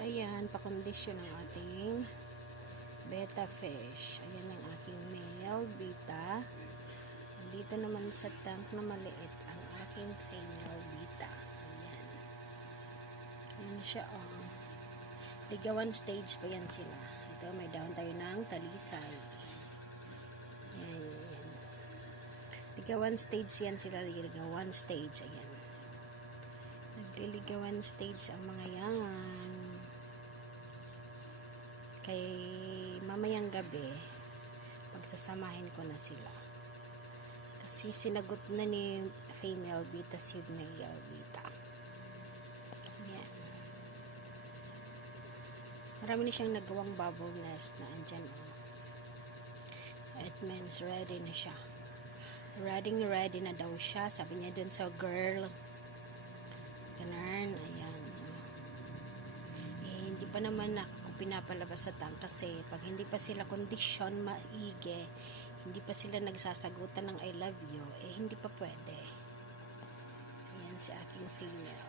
So, ayan, pakondisyon ng ating beta fish. Ayan ang aking male beta. Dito naman sa tank na maliit ang aking female beta. Ayan. Ayan siya, oh. Ligawan stage pa yan sila. Ito, may down tayo ng talisay. Ayan, ayan. Ligawan stage yan sila. Ligawan stage. Ayan. Nagliligawan stage ang mga yan. Kay mamayang gabi, pagsasamahin ko na sila. Kasi sinagot na ni female beta si male beta. Ayan. Marami na siyang nagawang bubble nest na andyan. It means ready na siya. Ready na daw siya. Sabi niya dun sa girl. Ganun. Ayan. Hindi pa naman ako pinapalabas sa tank kasi pag hindi pa sila kondisyon maigi, hindi pa sila nagsasagutan ng I love you, hindi pa pwede. Ayan si aking female.